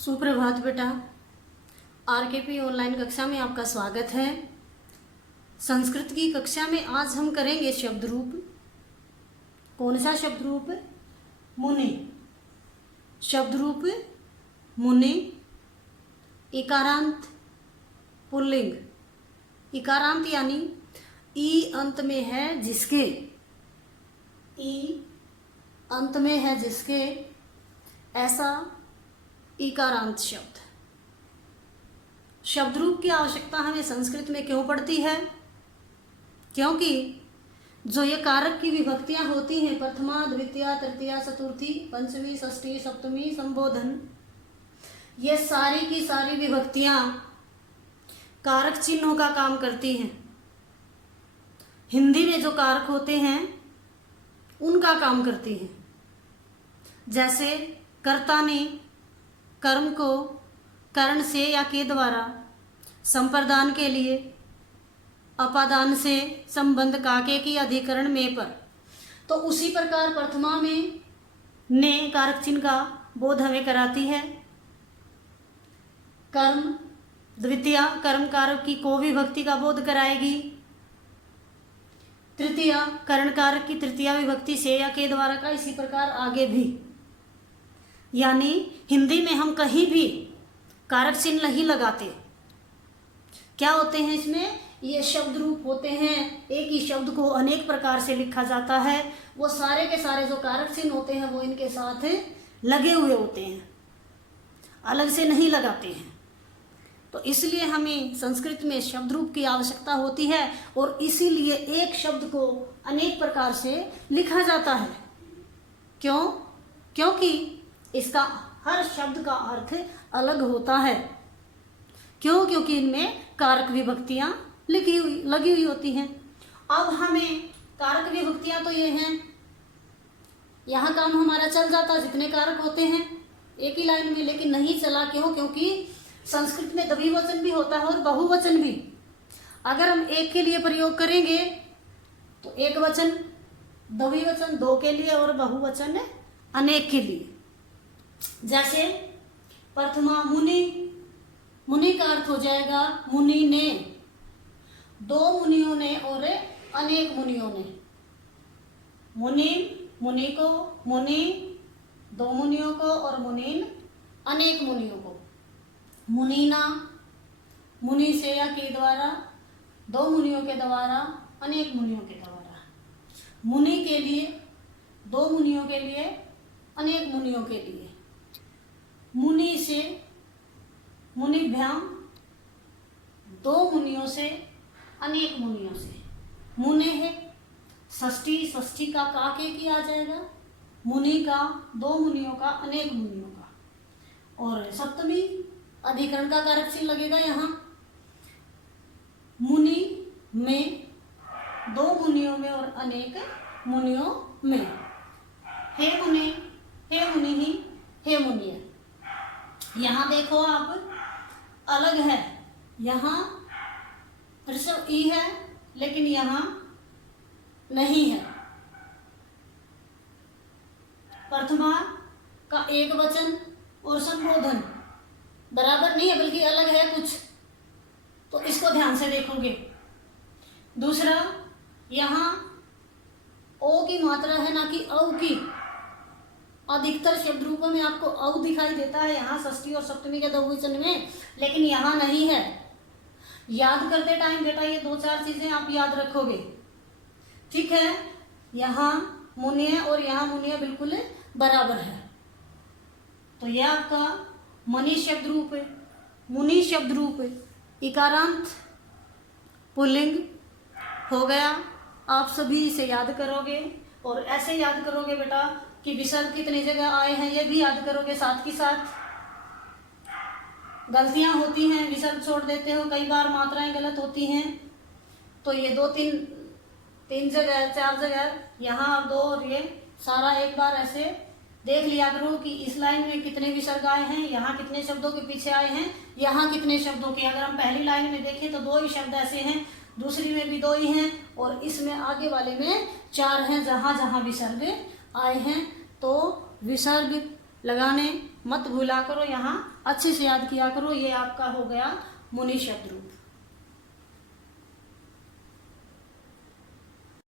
सुप्रभात बेटा। आरकेपी ऑनलाइन कक्षा में आपका स्वागत है। संस्कृत की कक्षा में आज हम करेंगे शब्द रूप। कौन सा शब्द रूप? मुनि। शब्द रूप मुनि। इकारांत पुल्लिंग। इकारांत यानी ई अंत में है जिसके, ई अंत में है जिसके, ऐसा इकारांत शब्द। शब्द रूप की आवश्यकता हमें संस्कृत में क्यों पड़ती है? क्योंकि जो ये कारक की विभक्तियां होती हैं, प्रथमा, द्वितीया, तृतीया, चतुर्थी, पंचमी, षष्ठी, सप्तमी, संबोधन, ये सारी की सारी विभक्तियां कारक चिन्हों का काम करती हैं। हिंदी में जो कारक होते हैं उनका काम करती हैं। जैसे कर्ता ने कर्म को करण से या के द्वारा, संप्रदान के लिए अपादान से संबंध काके की अधिकरण में पर, तो उसी प्रकार प्रथमा में ने कारक चिन्ह का बोध हमें कराती है। कर्म द्वितीया कर्म कारक की को विभक्ति का बोध कराएगी। तृतीया करण कारक की तृतीया विभक्ति से या के द्वारा का, इसी प्रकार आगे भी। यानी हिंदी में हम कहीं भी कारक चिन्ह नहीं लगाते। क्या होते हैं इसमें? ये शब्द रूप होते हैं। एक ही शब्द को अनेक प्रकार से लिखा जाता है। वो सारे के सारे जो कारक चिन्ह होते हैं वो इनके साथ लगे हुए होते हैं, अलग से नहीं लगाते हैं। तो इसलिए हमें संस्कृत में शब्द रूप की आवश्यकता होती है और इसीलिए एक शब्द को अनेक प्रकार से लिखा जाता है। क्यों? क्योंकि इसका हर शब्द का अर्थ अलग होता है। क्यों? क्योंकि इनमें कारक विभक्तियां लगी हुई होती हैं। अब हमें कारक विभक्तियां तो ये हैं, यहाँ काम हमारा चल जाता जितने कारक होते हैं एक ही लाइन में, लेकिन नहीं चला। क्यों? क्योंकि संस्कृत में द्विवचन भी होता है और बहुवचन भी। अगर हम एक के लिए प्रयोग करेंगे तो एक वचन, द्विवचन दो के लिए और बहुवचन अनेक के लिए। जैसे प्रथमा मुनि, मुनि का अर्थ हो जाएगा मुनि ने, दो मुनियों ने और अनेक मुनियों ने। मुनि मुनि को, मुनि दो मुनियों को और मुनीन अनेक मुनियों को। मुनीना मुनि से या के द्वारा, दो मुनियों के द्वारा, अनेक मुनियों के द्वारा। मुनि के लिए, दो मुनियों के लिए, अनेक मुनियों के लिए। मुनि से, मुनिभ्याम दो मुनियों से, अनेक मुनियों से। मुने है षष्ठी, षष्ठी का काके की आ जाएगा, मुनि का दो मुनियों का, अनेक मुनियों का। और सप्तमी अधिकरण का कारक चिन्ह लगेगा यहाँ। मुनि में, दो मुनियों में और अनेक मुनियों में। हे मुनि, हे मुनि ही, हे मुनिय। यहाँ देखो आप, अलग है। यहाँ ऋषभ ई है लेकिन यहाँ नहीं है। प्रथमा का एक वचन और संबोधन बराबर नहीं है बल्कि अलग है कुछ, तो इसको ध्यान से देखोगे। दूसरा, यहाँ ओ की मात्रा है ना कि औ की। अधिकतर शब्द रूपों में आपको औ दिखाई देता है यहाँ षष्ठी और सप्तमी के बहुवचन में, लेकिन यहाँ नहीं है। याद करते टाइम बेटा ये दो चार चीजें आप याद रखोगे, ठीक है? यहाँ मुनिय और यहाँ मुनिय बिल्कुल बराबर है। तो यह आपका मनी शब्द रूप है, मुनि शब्द रूप है, इकारांत पुल्लिंग हो गया। आप सभी इसे याद करोगे और ऐसे याद करोगे बेटा कि विसर्ग कितनी जगह आए हैं ये भी याद करोगे। साथ ही साथ गलतियां होती हैं, विसर्ग छोड़ देते हो, कई बार मात्राएं गलत होती हैं, तो ये दो तीन जगह, चार जगह, यहाँ दो और ये सारा एक बार ऐसे देख लिया करो कि इस लाइन में कितने विसर्ग आए हैं, यहाँ कितने शब्दों के पीछे आए हैं, यहाँ कितने शब्दों के। अगर हम पहली लाइन में देखें तो दो ही शब्द ऐसे हैं, दूसरी में भी दो ही हैं और इसमें आगे वाले में चार हैं जहाँ जहाँ विसर्ग आए हैं। तो विसर्ग लगाने मत भूला करो, यहाँ अच्छे से याद किया करो। ये आपका हो गया मुनि शब्द रूप।